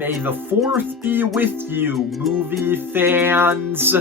May the 4th be with you, movie fans.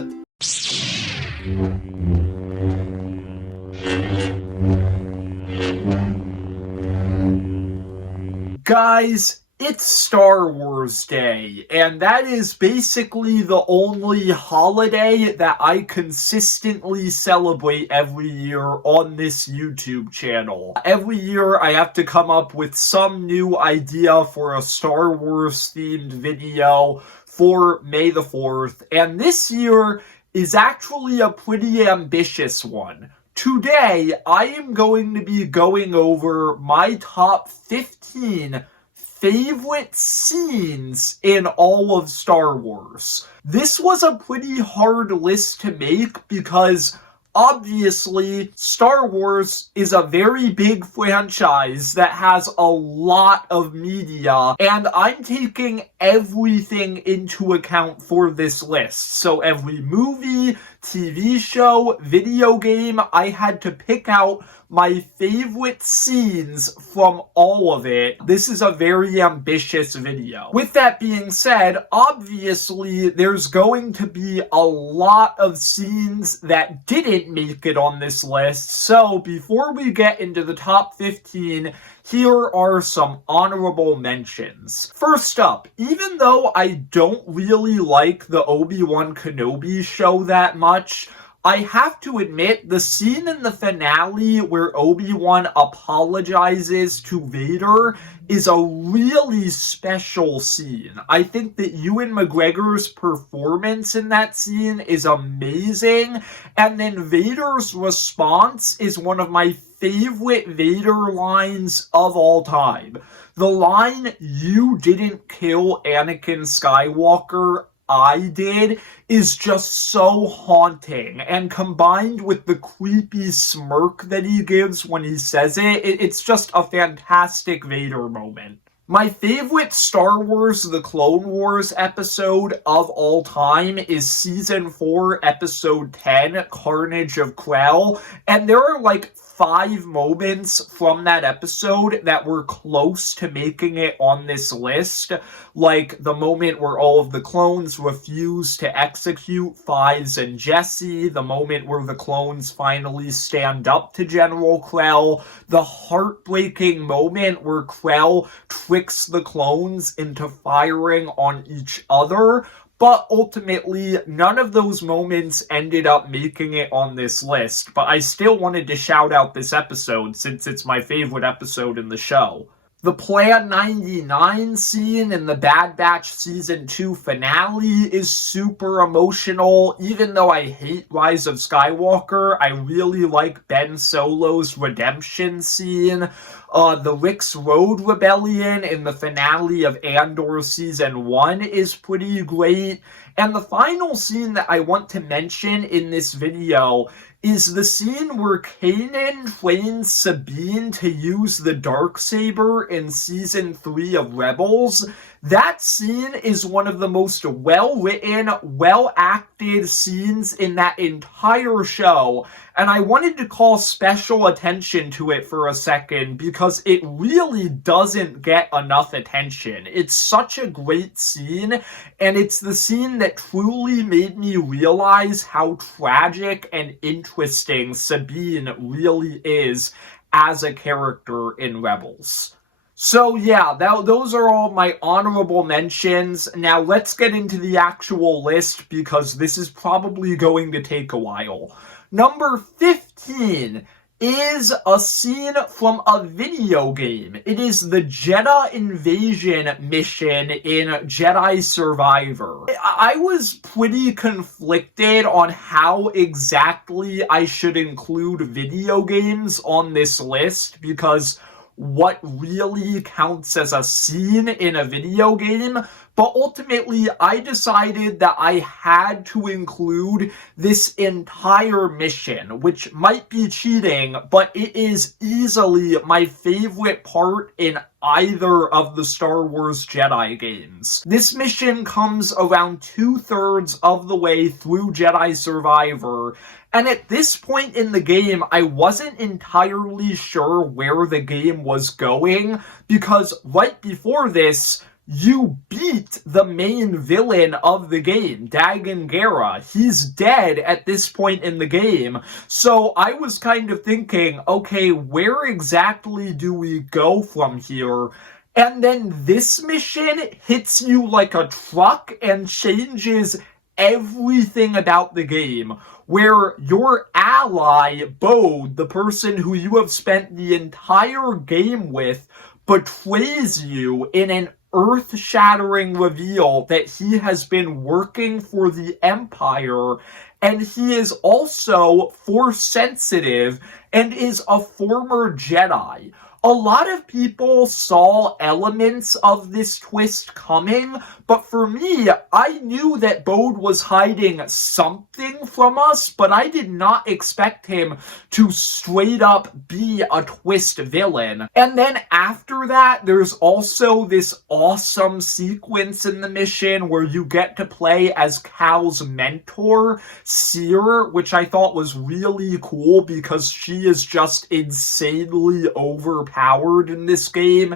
Guys, it's Star Wars Day, and that is basically the only holiday that I consistently celebrate every year on this YouTube channel. Every year I have to come up with some new idea for a Star Wars themed video for May the 4th, and this year is actually a pretty ambitious one. Today, I am going to be going over my top 15 favorite scenes in all of Star Wars. This was a pretty hard list to make because obviously Star Wars is a very big franchise that has a lot of media, and I'm taking everything into account for this list. So every movie, TV show, video game, I had to pick out my favorite scenes from all of it. This is a very ambitious video. With that being said, obviously there's going to be a lot of scenes that didn't make it on this list. So before we get into the top 15, here are some honorable mentions. First up, even though I don't really like the Obi-Wan Kenobi show that much, I have to admit, the scene in the finale where Obi-Wan apologizes to Vader is a really special scene. I think that Ewan McGregor's performance in that scene is amazing, and then Vader's response is one of my favorite Vader lines of all time. The line, "You didn't kill Anakin Skywalker, I did," is just so haunting, and combined with the creepy smirk that he gives when he says it, it's just a fantastic Vader moment. My favorite Star Wars The Clone Wars episode of all time is Season 4, Episode 10, Carnage of Krell, and there are like 5 moments from that episode that were close to making it on this list, like the moment where all of the clones refuse to execute Fives and Jesse, the moment where the clones finally stand up to General Krell, the heartbreaking moment where Krell tricks the clones into firing on each other. But ultimately, none of those moments ended up making it on this list. But I still wanted to shout out this episode since it's my favorite episode in the show. The Plan 99 scene in the Bad Batch Season 2 finale is super emotional. Even though I hate Rise of Skywalker, I really like Ben Solo's redemption scene. The Rick's Road Rebellion in the finale of Andor Season 1 is pretty great. And the final scene that I want to mention in this video is the scene where Kanan trains Sabine to use the Darksaber in Season 3 of Rebels. That scene is one of the most well-written, well-acted scenes in that entire show, and I wanted to call special attention to it for a second because it really doesn't get enough attention. It's such a great scene, and it's the scene that truly made me realize how tragic and interesting Sabine really is as a character in Rebels. So yeah, those are all my honorable mentions. Now let's get into the actual list because this is probably going to take a while. Number 15 is a scene from a video game. It is the Jedi invasion mission in Jedi Survivor. I was pretty conflicted on how exactly I should include video games on this list because what really counts as a scene in a video game, but ultimately I decided that I had to include this entire mission, which might be cheating, but it is easily my favorite part in either of the Star Wars Jedi games. This mission comes around 2/3 of the way through Jedi Survivor, and at this point in the game, I wasn't entirely sure where the game was going, because right before this, you beat the main villain of the game, Dagon Gera. He's dead at this point in the game. So I was kind of thinking, okay, where exactly do we go from here? And then this mission hits you like a truck and changes everything about the game, where your ally, Bode, the person who you have spent the entire game with, betrays you in an earth-shattering reveal that he has been working for the Empire, and he is also Force-sensitive and is a former Jedi. A lot of people saw elements of this twist coming, but for me, I knew that Bode was hiding something from us, but I did not expect him to straight up be a twist villain. And then after that, there's also this awesome sequence in the mission where you get to play as Cal's mentor, Seer, which I thought was really cool because she is just insanely overpowered in this game.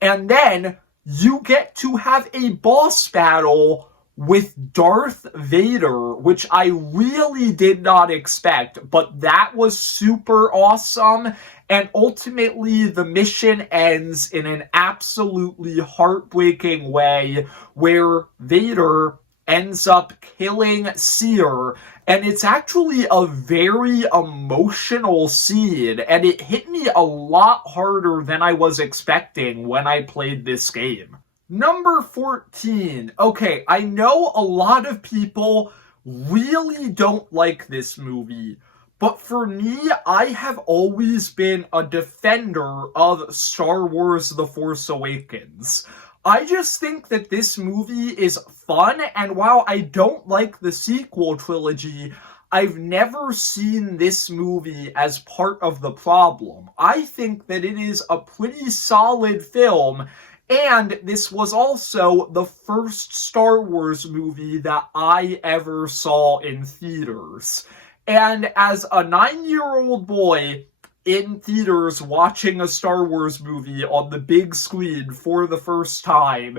And then you get to have a boss battle with Darth Vader, which I really did not expect, but that was super awesome. And ultimately, the mission ends in an absolutely heartbreaking way where Vader ends up killing Seer, and it's actually a very emotional scene, and it hit me a lot harder than I was expecting when I played this game. Number 14. Okay, I know a lot of people really don't like this movie, but for me, I have always been a defender of Star Wars The Force Awakens. I just think that this movie is fun, and while I don't like the sequel trilogy, I've never seen this movie as part of the problem. I think that it is a pretty solid film, and this was also the first Star Wars movie that I ever saw in theaters. And as a 9-year-old boy in theaters watching a Star Wars movie on the big screen for the first time,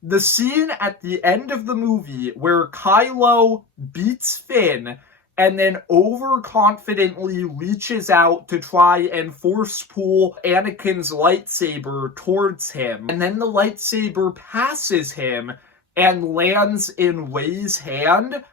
the scene at the end of the movie where Kylo beats Finn and then overconfidently reaches out to try and force pull Anakin's lightsaber towards him, and then the lightsaber passes him and lands in Rey's hand.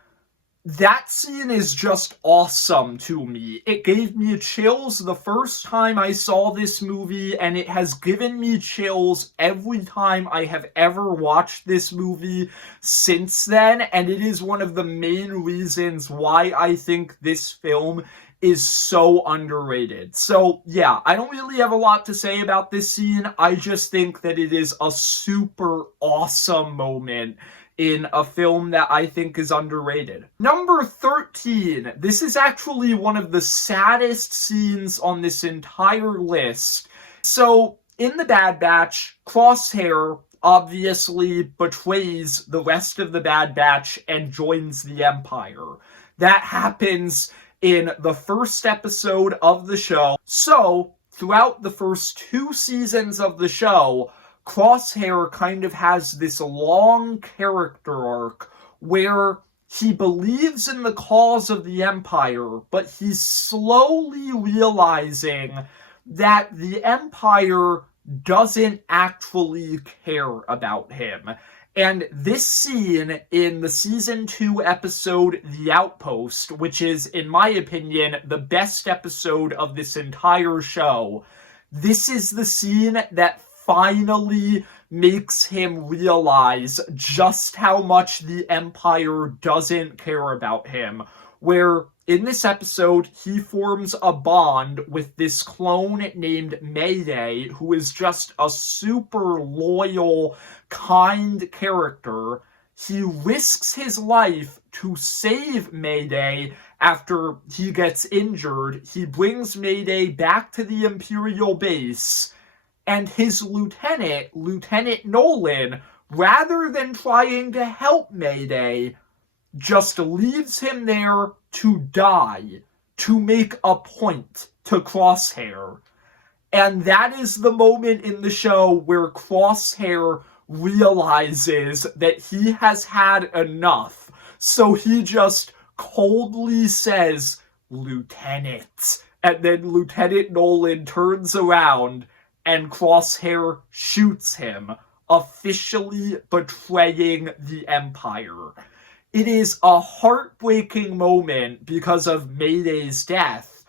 That scene is just awesome to me. It gave me chills the first time I saw this movie, and it has given me chills every time I have ever watched this movie since then, and it is one of the main reasons why I think this film is so underrated. So yeah, I don't really have a lot to say about this scene. I just think that it is a super awesome moment in a film that I think is underrated. Number 13. This is actually one of the saddest scenes on this entire list. So, in The Bad Batch, Crosshair obviously betrays the rest of the Bad Batch and joins the Empire. That happens in the first episode of the show. So, throughout the first 2 seasons of the show, Crosshair kind of has this long character arc where he believes in the cause of the Empire, but he's slowly realizing that the Empire doesn't actually care about him. And this scene in the Season 2 episode, The Outpost, which is, in my opinion, the best episode of this entire show, this is the scene that finally makes him realize just how much the Empire doesn't care about him. Where in this episode, he forms a bond with this clone named Mayday, who is just a super loyal, kind character. He risks his life to save Mayday after he gets injured. He brings Mayday back to the Imperial base, and his lieutenant, Lieutenant Nolan, rather than trying to help Mayday, just leaves him there to die, to make a point to Crosshair. And that is the moment in the show where Crosshair realizes that he has had enough. So he just coldly says, "Lieutenant." And then Lieutenant Nolan turns around and Crosshair shoots him, officially betraying the Empire. It is a heartbreaking moment because of Mayday's death,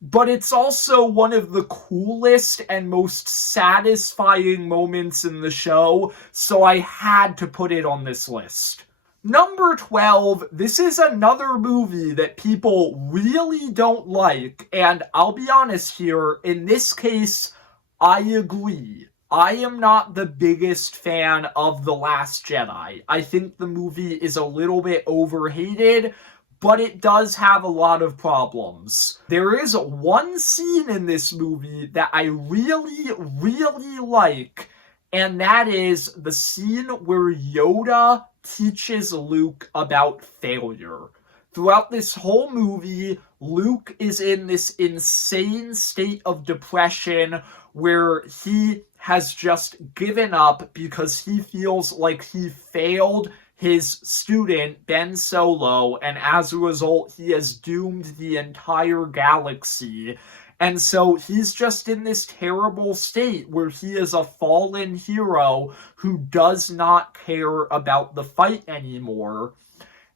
but it's also one of the coolest and most satisfying moments in the show, so I had to put it on this list. Number 12, this is another movie that people really don't like, and I'll be honest here, in this case, I agree. I am not the biggest fan of The Last Jedi. I think the movie is a little bit overhated, but it does have a lot of problems. There is one scene in this movie that I really, really like, and that is the scene where Yoda teaches Luke about failure. Throughout this whole movie, Luke is in this insane state of depression where he has just given up because he feels like he failed his student, Ben Solo, and as a result, he has doomed the entire galaxy. And so he's just in this terrible state where he is a fallen hero who does not care about the fight anymore.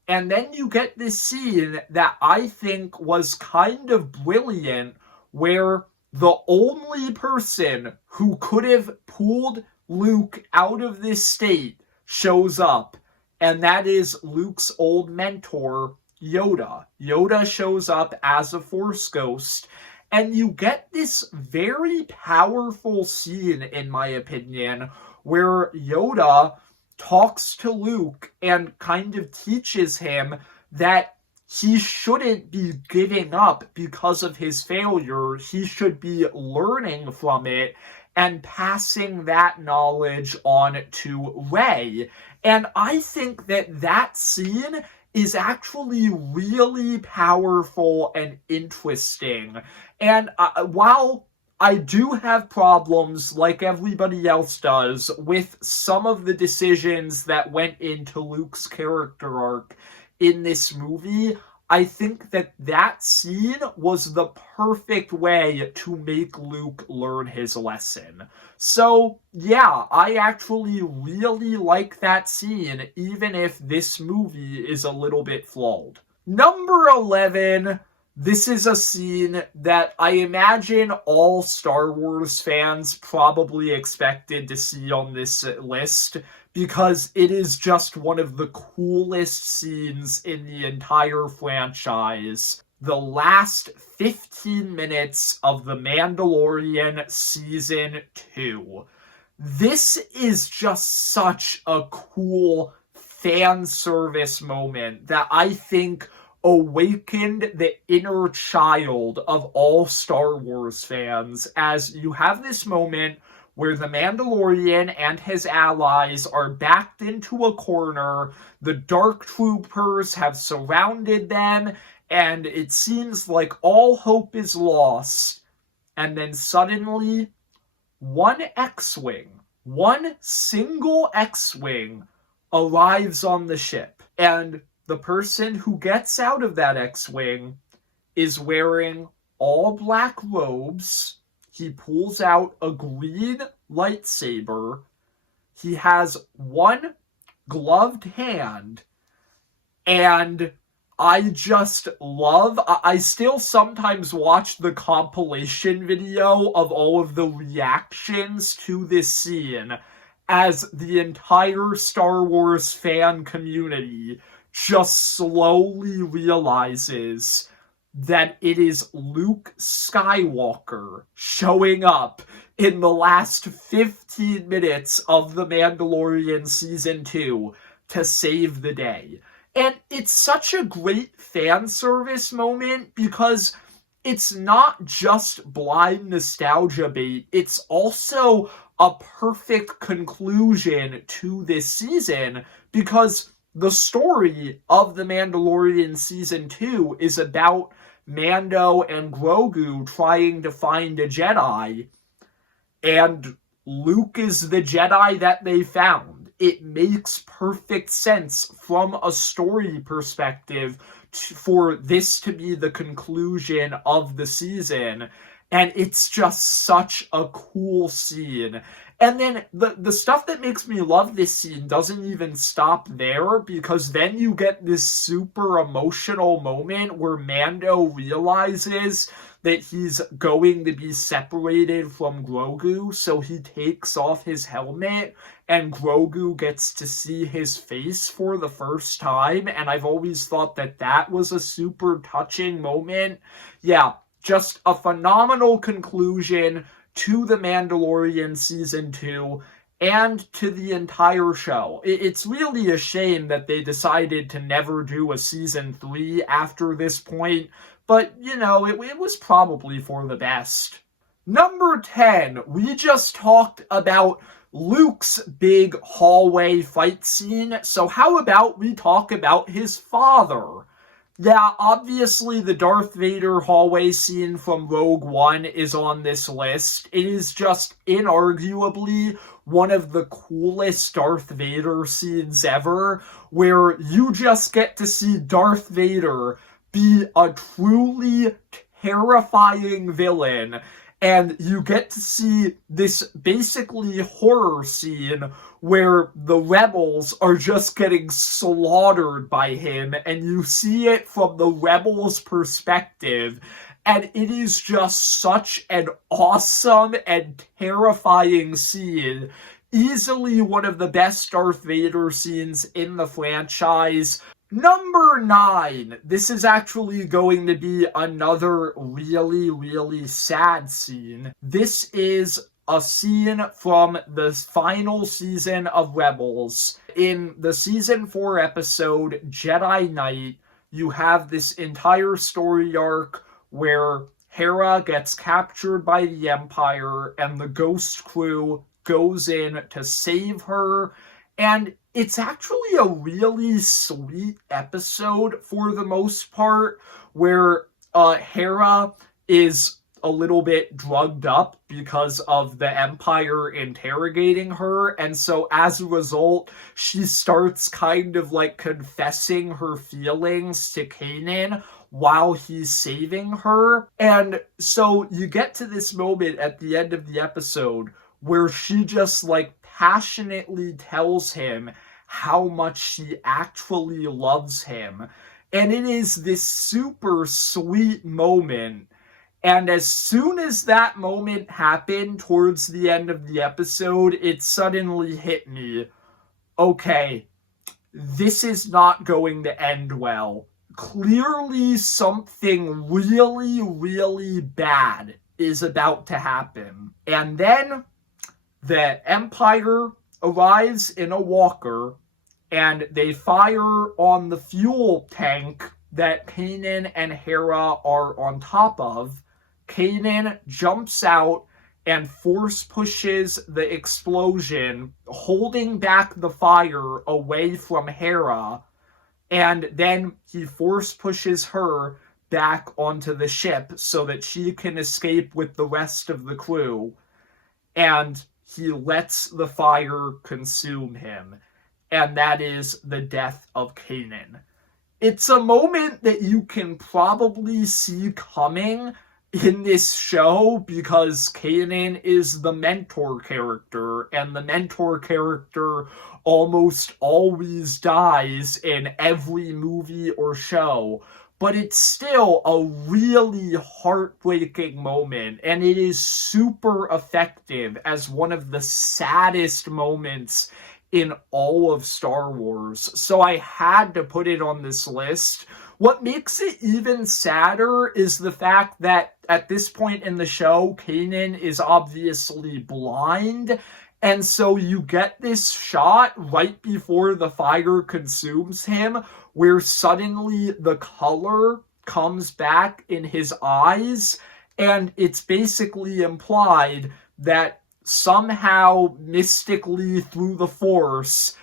And then you get this scene that I think was kind of brilliant where the only person who could have pulled Luke out of this state shows up, and that is Luke's old mentor, Yoda. Yoda shows up as a Force ghost, and you get this very powerful scene, in my opinion, where Yoda talks to Luke and kind of teaches him that he shouldn't be giving up because of his failure. He should be learning from it and passing that knowledge on to Rey. And I think that that scene is actually really powerful and interesting. And while I do have problems, like everybody else does, with some of the decisions that went into Luke's character arc in this movie, I think that that scene was the perfect way to make Luke learn his lesson. So, yeah, I actually really like that scene, even if this movie is a little bit flawed. Number 11, this is a scene that I imagine all Star Wars fans probably expected to see on this list, because it is just one of the coolest scenes in the entire franchise. The last 15 minutes of The Mandalorian Season 2. This is just such a cool fan service moment that I think awakened the inner child of all Star Wars fans, as you have this moment where the Mandalorian and his allies are backed into a corner, the Dark Troopers have surrounded them, and it seems like all hope is lost. And then suddenly, one single X-Wing arrives on the ship. And the person who gets out of that X-Wing is wearing all black robes. He pulls out a green lightsaber. He has one gloved hand. And I just love... I still sometimes watch the compilation video of all of the reactions to this scene as the entire Star Wars fan community just slowly realizes that it is Luke Skywalker showing up in the last 15 minutes of The Mandalorian Season 2 to save the day. And it's such a great fan service moment because it's not just blind nostalgia bait, it's also a perfect conclusion to this season, because the story of The Mandalorian Season 2 is about Mando and Grogu trying to find a Jedi, and Luke is the Jedi that they found. It makes perfect sense from a story perspective for this to be the conclusion of the season. And it's just such a cool scene. And then the stuff that makes me love this scene doesn't even stop there, because then you get this super emotional moment where Mando realizes that he's going to be separated from Grogu, so he takes off his helmet and Grogu gets to see his face for the first time, and I've always thought that that was a super touching moment. Yeah, just a phenomenal conclusion to The Mandalorian Season 2 and to the entire show. It's really a shame that they decided to never do a Season 3 after this point, but, you know, it was probably for the best. Number 10, we just talked about Luke's big hallway fight scene, so how about we talk about his father? Yeah, obviously the Darth Vader hallway scene from Rogue One is on this list. It is just inarguably one of the coolest Darth Vader scenes ever, where you just get to see Darth Vader be a truly terrifying villain, and you get to see this basically horror scene where the rebels are just getting slaughtered by him, and you see it from the rebels' perspective, and it is just such an awesome and terrifying scene. Easily one of the best Darth Vader scenes in the franchise. Number 9. This is actually going to be another really, really sad scene. This is a scene from the final season of Rebels. In the season 4 episode, Jedi Knight, you have this entire story arc where Hera gets captured by the Empire and the Ghost crew goes in to save her, and it's actually a really sweet episode for the most part, where Hera is a little bit drugged up because of the Empire interrogating her, and so as a result, she starts kind of like confessing her feelings to Kanan while he's saving her. And so you get to this moment at the end of the episode where she just like passionately tells him how much she actually loves him. And it is this super sweet moment. And as soon as that moment happened towards the end of the episode, it suddenly hit me. Okay, this is not going to end well. Clearly something really, really bad is about to happen. And then the Empire arrives in a walker, and they fire on the fuel tank that Kanan and Hera are on top of. Kanan jumps out and force pushes the explosion, holding back the fire away from Hera, and then he force pushes her back onto the ship so that she can escape with the rest of the crew, and he lets the fire consume him, and that is the death of Kanan. It's a moment that you can probably see coming in this show because Kanan is the mentor character, and the mentor character almost always dies in every movie or show. But it's still a really heartbreaking moment, and it is super effective as one of the saddest moments in all of Star Wars. So I had to put it on this list. What makes it even sadder is the fact that at this point in the show, Kanan is obviously blind, and so you get this shot right before the fire consumes him, where suddenly the color comes back in his eyes, and it's basically implied that somehow, mystically through the Force,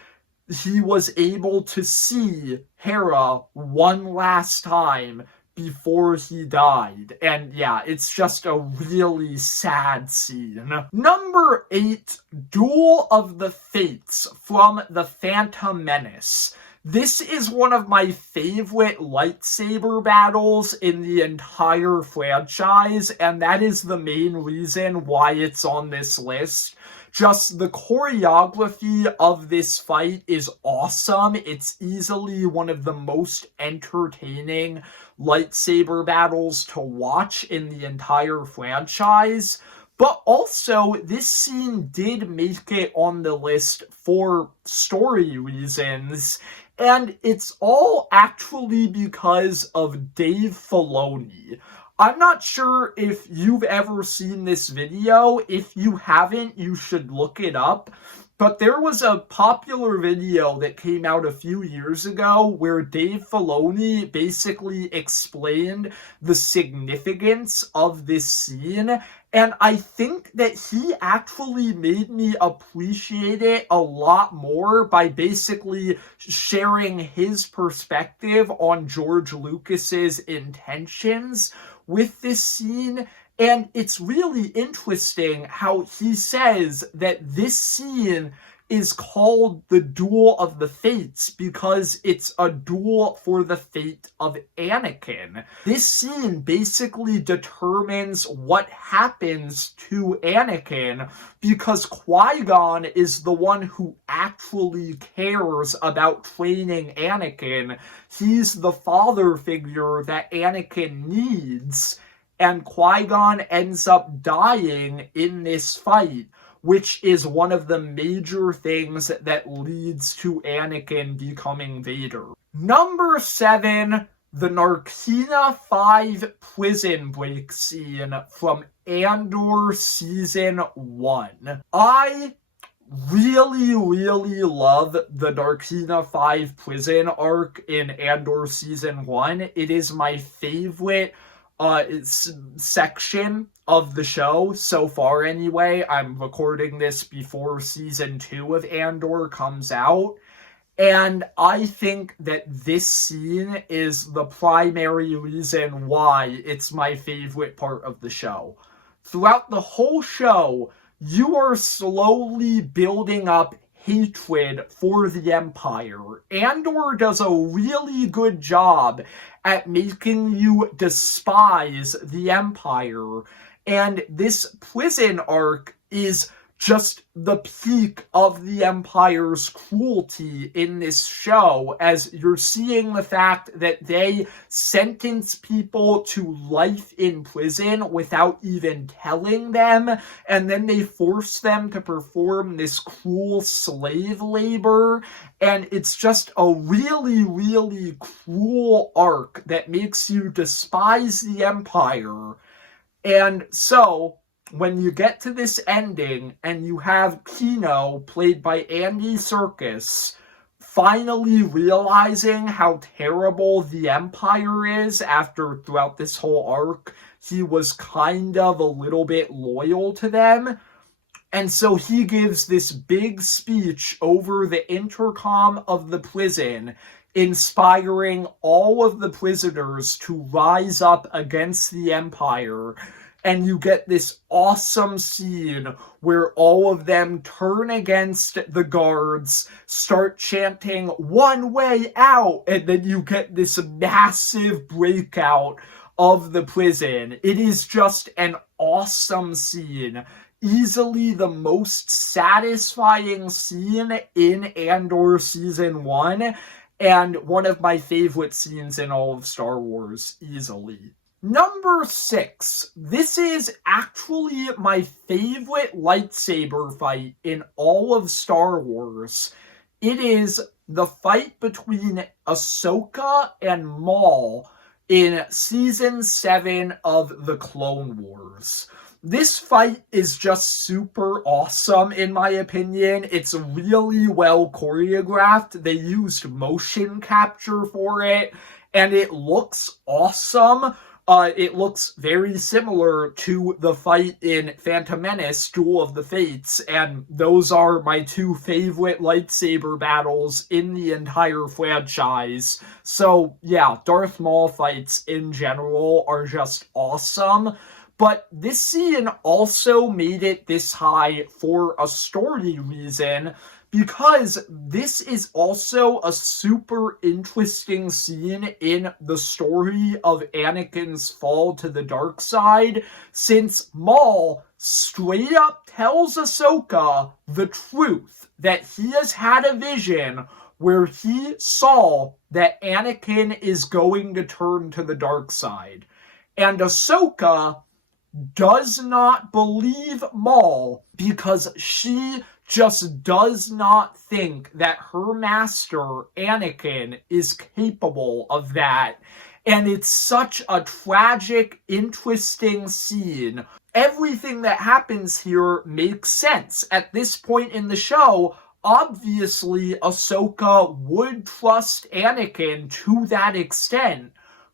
he was able to see Hera one last time before he died. And yeah, it's just a really sad scene. Number 8, Duel of the Fates from the Phantom Menace. This is one of my favorite lightsaber battles in the entire franchise, and that is the main reason why it's on this list. Just the choreography of this fight is awesome. It's easily one of the most entertaining lightsaber battles to watch in the entire franchise. But also, this scene did make it on the list for story reasons. And it's all actually because of Dave Filoni. I'm not sure if you've ever seen this video. If you haven't, you should look it up. But there was a popular video that came out a few years ago where Dave Filoni basically explained the significance of this scene. And I think that he actually made me appreciate it a lot more by basically sharing his perspective on George Lucas's intentions with this scene. And it's really interesting how he says that this scene is called the Duel of the Fates because it's a duel for the fate of Anakin. This scene basically determines what happens to Anakin because Qui-Gon is the one who actually cares about training Anakin. He's the father figure that Anakin needs, and Qui-Gon ends up dying in this fight, which is one of the major things that leads to Anakin becoming Vader. Number 7, the Narkina 5 prison break scene from Andor Season 1. I really love the Narkina 5 prison arc in Andor Season 1. It is my favorite section of the show so far anyway. I'm recording this before Season 2 of Andor comes out. And I think that this scene is the primary reason why it's my favorite part of the show. Throughout the whole show, you are slowly building up hatred for the Empire. Andor does a really good job at making you despise the Empire. And this prison arc is just the peak of the Empire's cruelty in this show, as you're seeing the fact that they sentence people to life in prison without even telling them, and then they force them to perform this cruel slave labor, and it's just a really cruel arc that makes you despise the Empire. And so when you get to this ending and you have Kino, played by Andy Serkis, finally realizing how terrible the Empire is after throughout this whole arc, he was kind of a little bit loyal to them. And so he gives this big speech over the intercom of the prison, inspiring all of the prisoners to rise up against the Empire. And you get this awesome scene where all of them turn against the guards, start chanting, "One way out," and then you get this massive breakout of the prison. It is just an awesome scene. Easily the most satisfying scene in Andor Season 1, and one of my favorite scenes in all of Star Wars, easily. Number 6. This is actually my favorite lightsaber fight in all of Star Wars. It is the fight between Ahsoka and Maul in Season 7 of The Clone Wars. This fight is just super awesome in my opinion. It's really well choreographed. They used motion capture for it, and it looks awesome. It looks very similar to the fight in Phantom Menace, Duel of the Fates, and those are my two favorite lightsaber battles in the entire franchise. So yeah, Darth Maul fights in general are just awesome. But this scene also made it this high for a story reason, because this is also a super interesting scene in the story of Anakin's fall to the dark side, since Maul straight up tells Ahsoka the truth, that he has had a vision where he saw that Anakin is going to turn to the dark side. And Ahsoka does not believe Maul because she just does not think that her master, Anakin, is capable of that. And it's such a tragic, interesting scene. Everything that happens here makes sense. At this point in the show, obviously Ahsoka would trust Anakin to that extent,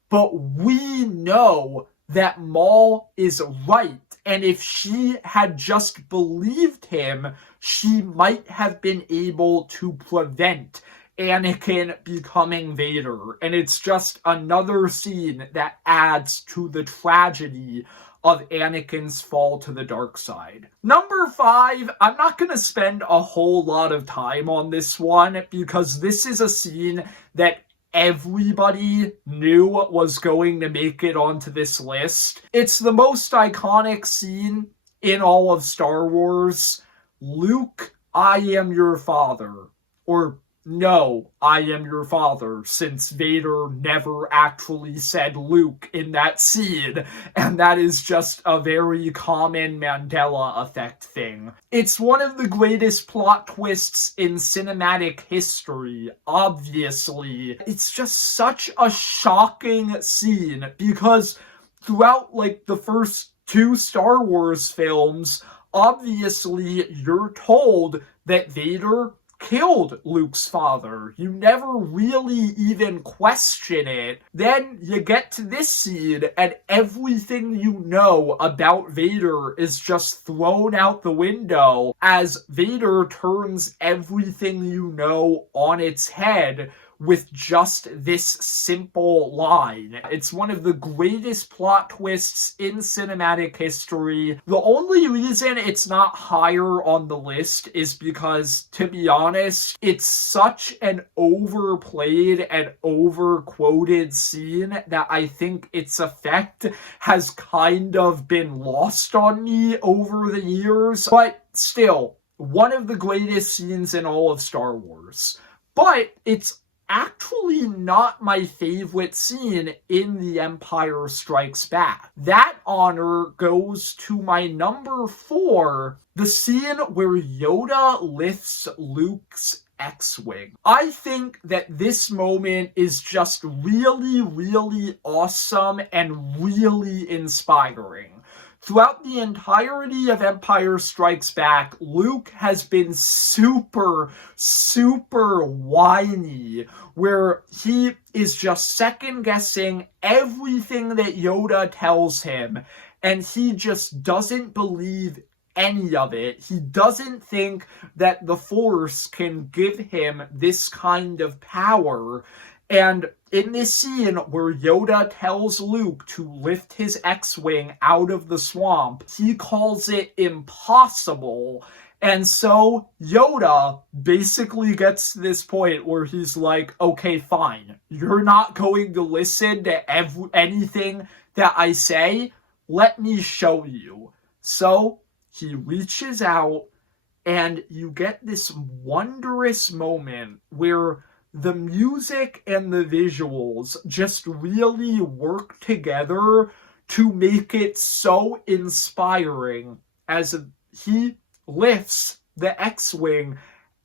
but we know that Maul is right, and if she had just believed him, she might have been able to prevent Anakin becoming Vader. And it's just another scene that adds to the tragedy of Anakin's fall to the dark side. Number 5, I'm not going to spend a whole lot of time on this one, because this is a scene that everybody knew was going to make it onto this list. It's the most iconic scene in all of Star Wars. Luke, I am your father. Or, no, I am your father, since Vader never actually said Luke in that scene, and that is just a very common Mandela effect thing. It's one of the greatest plot twists in cinematic history, obviously. It's just such a shocking scene, because throughout, the first 2 Star Wars films, obviously you're told that Vader killed Luke's father. You never really even question it. Then you get to this scene, and everything you know about Vader is just thrown out the window as Vader turns everything you know on its head with just this simple line. It's one of the greatest plot twists in cinematic history. The only reason it's not higher on the list is because, to be honest, it's such an overplayed and overquoted scene that I think its effect has kind of been lost on me over the years. But still, one of the greatest scenes in all of Star Wars. But it's actually not my favorite scene in The Empire Strikes Back. That honor goes to my number 4, the scene where Yoda lifts Luke's X-Wing. I think that this moment is just really, really awesome and really inspiring. Throughout the entirety of Empire Strikes Back, Luke has been super, super whiny, where he is just second-guessing everything that Yoda tells him, and he just doesn't believe any of it. He doesn't think that the Force can give him this kind of power. And in this scene where Yoda tells Luke to lift his X-Wing out of the swamp, he calls it impossible. And so Yoda basically gets to this point where he's like, okay, fine. You're not going to listen to anything that I say? Let me show you. So he reaches out, and you get this wondrous moment where the music and the visuals just really work together to make it so inspiring as he lifts the X-Wing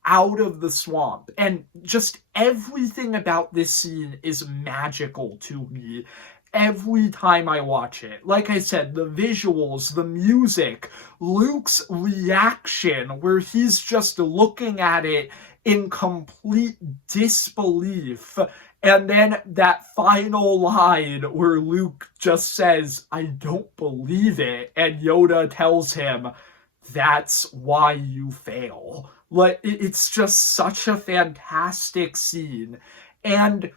out of the swamp. And just everything about this scene is magical to me every time I watch it. Like I said, the visuals, the music, Luke's reaction where he's just looking at it in complete disbelief, And then that final line where Luke just says, I don't believe it. And Yoda tells him, that's why you fail. Like, it's just such a fantastic scene. And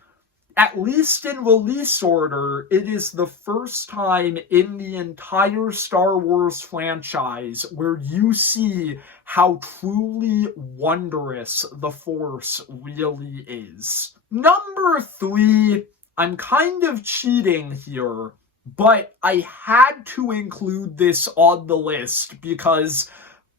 at least in release order, it is the first time in the entire Star Wars franchise where you see how truly wondrous the Force really is. Number 3, I'm kind of cheating here, but I had to include this on the list because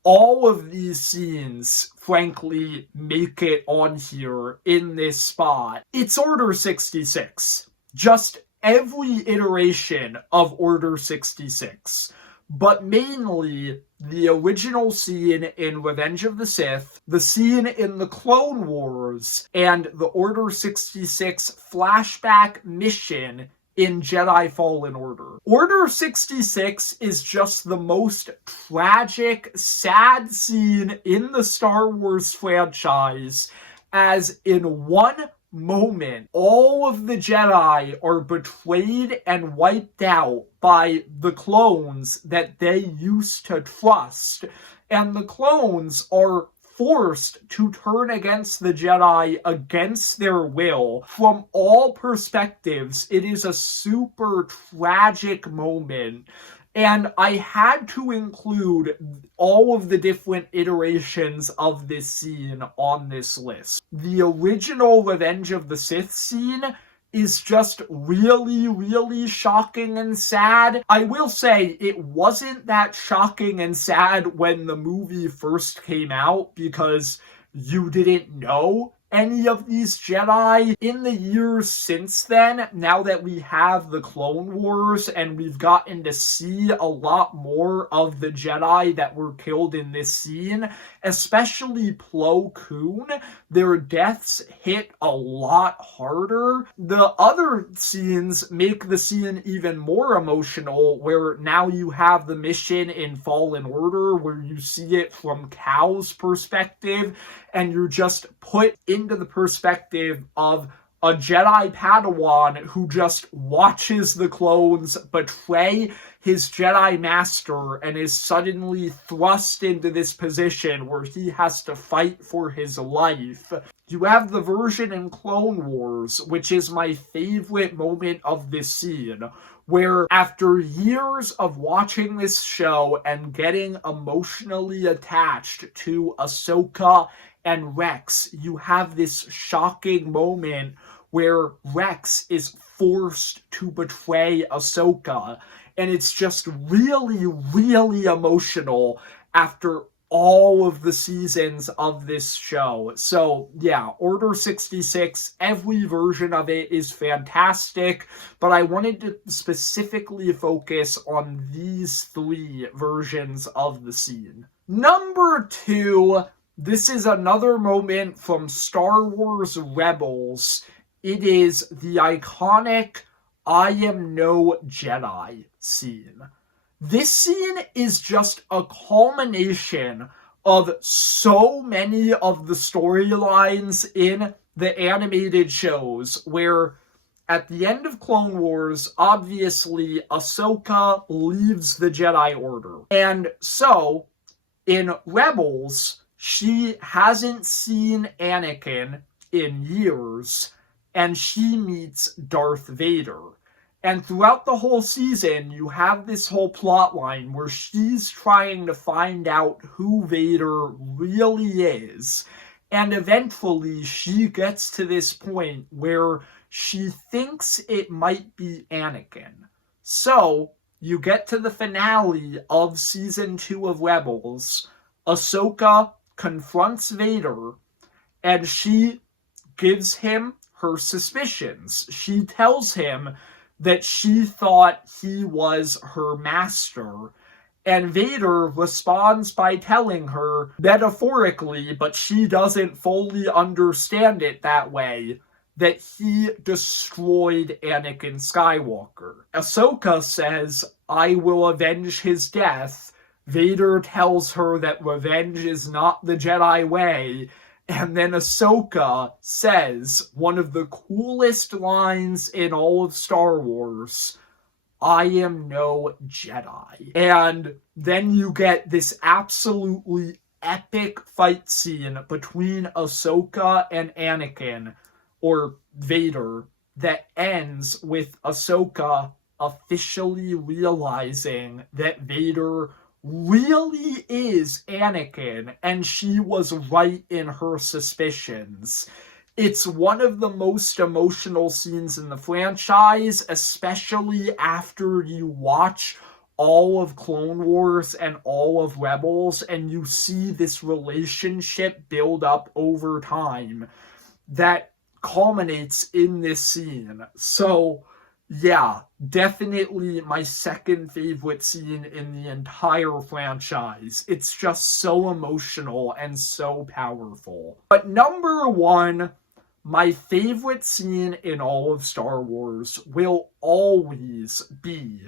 all of these scenes, frankly, make it on here in this spot. It's Order 66. Just every iteration of Order 66. But mainly the original scene in Revenge of the Sith, the scene in the Clone Wars, and the Order 66 flashback mission in Jedi Fallen Order. Order 66 is just the most tragic, sad scene in the Star Wars franchise, as in one moment, all of the Jedi are betrayed and wiped out by the clones that they used to trust. And the clones are forced to turn against the Jedi against their will. From all perspectives, it is a super tragic moment. And I had to include all of the different iterations of this scene on this list. The original Revenge of the Sith scene is just really, really shocking and sad. I will say it wasn't that shocking and sad when the movie first came out because you didn't know any of these Jedi. In the years since then, now that we have the Clone Wars and we've gotten to see a lot more of the Jedi that were killed in this scene, especially Plo Koon, their deaths hit a lot harder. The other scenes make the scene even more emotional, where now you have the mission in Fallen Order where you see it from Cal's perspective, and you're just put into the perspective of a Jedi Padawan who just watches the clones betray his Jedi Master and is suddenly thrust into this position where he has to fight for his life. You have the version in Clone Wars, which is my favorite moment of this scene, where after years of watching this show and getting emotionally attached to Ahsoka and Rex, you have this shocking moment where Rex is forced to betray Ahsoka. And it's just really, really emotional after all of the seasons of this show. So yeah, Order 66, every version of it is fantastic, but I wanted to specifically focus on these 3 versions of the scene. Number 2, this is another moment from Star Wars Rebels. It is the iconic I am no Jedi scene. This scene is just a culmination of so many of the storylines in the animated shows, where at the end of Clone Wars, obviously, Ahsoka leaves the Jedi Order. And so, in Rebels, she hasn't seen Anakin in years, and she meets Darth Vader. And throughout the whole season, you have this whole plot line where she's trying to find out who Vader really is. And eventually, she gets to this point where she thinks it might be Anakin. So, you get to the finale of Season 2 of Rebels. Ahsoka confronts Vader, and she gives him her suspicions. She tells him that she thought he was her master, and Vader responds by telling her, metaphorically, but she doesn't fully understand it that way, that he destroyed Anakin Skywalker. Ahsoka says, I will avenge his death. Vader tells her that revenge is not the Jedi way, And then Ahsoka says one of the coolest lines in all of Star Wars, "I am no Jedi." And then you get this absolutely epic fight scene between Ahsoka and Anakin, or Vader, that ends with Ahsoka officially realizing that Vader really is Anakin, and she was right in her suspicions. It's one of the most emotional scenes in the franchise, especially after you watch all of Clone Wars and all of Rebels, and you see this relationship build up over time that culminates in this scene. So, yeah, definitely my second favorite scene in the entire franchise. It's just so emotional and so powerful. But number one, my favorite scene in all of Star Wars will always be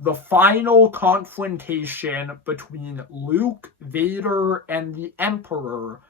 the final confrontation between Luke, Vader, and the Emperor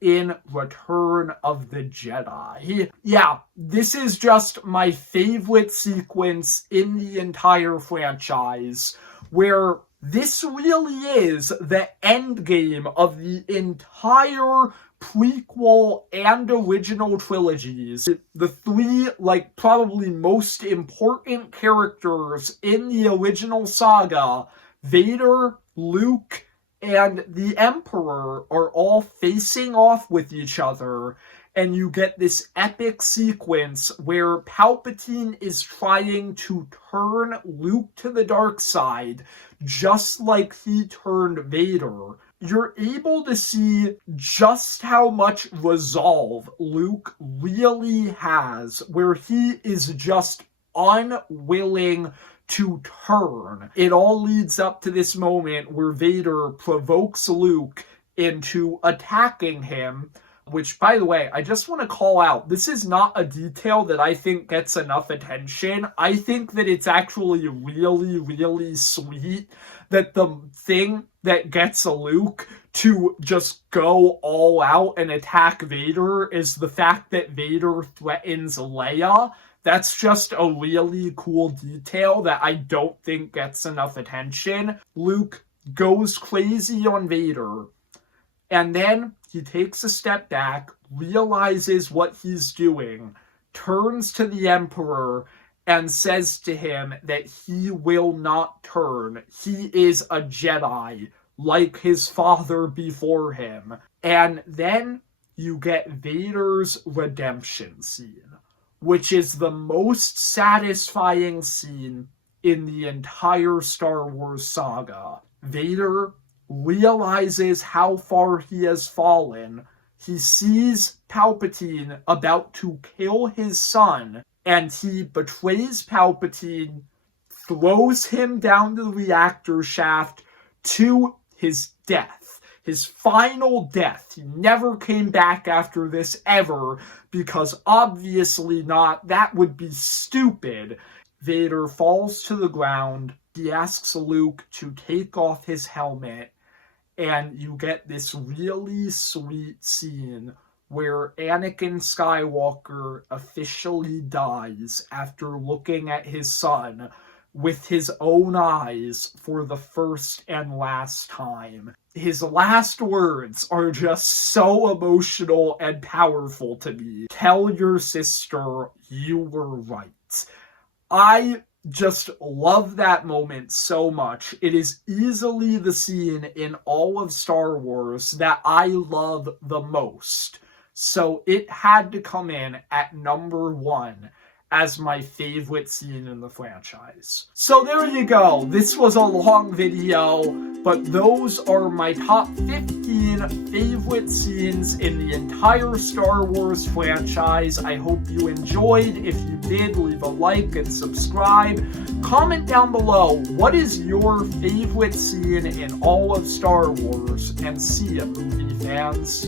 in Return of the Jedi. Yeah, this is just my favorite sequence in the entire franchise, where this really is the endgame of the entire prequel and original trilogies. The three, probably most important characters in the original saga, Vader, Luke, and the Emperor, are all facing off with each other, and you get this epic sequence where Palpatine is trying to turn Luke to the dark side, just like he turned Vader. You're able to see just how much resolve Luke really has, where he is just unwilling to turn. It all leads up to this moment where Vader provokes Luke into attacking him, which, by the way, I just want to call out, this is not a detail that I think gets enough attention. I think that it's actually really, really sweet that the thing that gets Luke to just go all out and attack Vader is the fact that Vader threatens Leia. That's just a really cool detail that I don't think gets enough attention. Luke goes crazy on Vader, and then he takes a step back, realizes what he's doing, turns to the Emperor, and says to him that he will not turn. He is a Jedi, like his father before him. And then you get Vader's redemption scene, which is the most satisfying scene in the entire Star Wars saga. Vader realizes how far he has fallen. He sees Palpatine about to kill his son, and he betrays Palpatine, throws him down the reactor shaft to his death. His final death. He never came back after this ever, because obviously not. That would be stupid. Vader falls to the ground. He asks Luke to take off his helmet, and you get this really sweet scene where Anakin Skywalker officially dies after looking at his son with his own eyes for the first and last time. His last words are just so emotional and powerful to me. "Tell your sister you were right." I just love that moment so much. It is easily the scene in all of Star Wars that I love the most. So it had to come in at number one as my favorite scene in the franchise. So there you go. This was a long video, but those are my top 15 favorite scenes in the entire Star Wars franchise. I hope you enjoyed. If you did, leave a like and subscribe. Comment down below, what is your favorite scene in all of Star Wars? And see ya, movie fans.